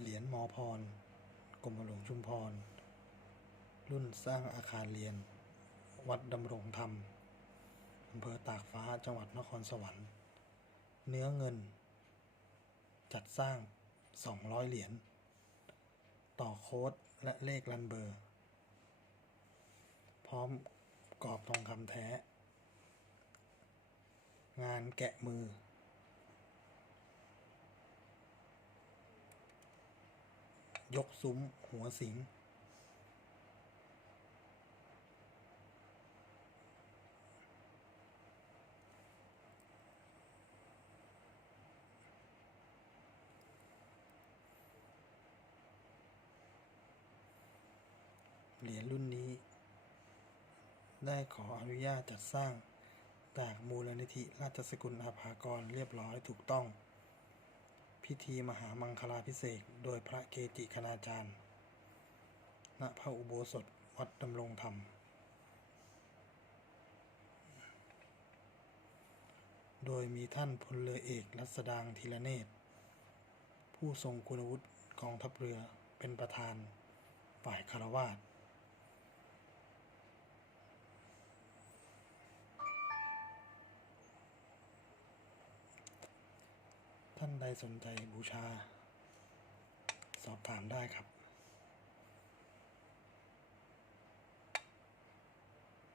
เหรียญมอพรกรมหลวงชุมพร รุ่นสร้างอาคารเรียน วัดดำรงธรรมอำเภอตากฟ้าจังหวัดนครสวรรค์ เนื้อเงิน จัดสร้าง 200 เหรียญ ต่อโค้ดและเลขรันเบอร์ พร้อมกรอบทองคำแท้ งานแกะมือ ยกซุ้มหัวสิง เหรียญรุ่นนี้ ได้ขออนุญาตจัดสร้างจากมูลนิธิราชสกุลอาภากรเรียบร้อยถูกต้อง พิธีมหามังคลาพิเศษโดยพระเกจิคณาจารย์ ณ พระอุโบสถวัดดำรงธรรม โดยมีท่านพลเรือเอกรัศดางธีรเนตร ผู้ทรงคุณวุฒิกองทัพเรือเป็นประธานฝ่ายคารวาสานใดสนใจบูชา สอบถามได้ครับ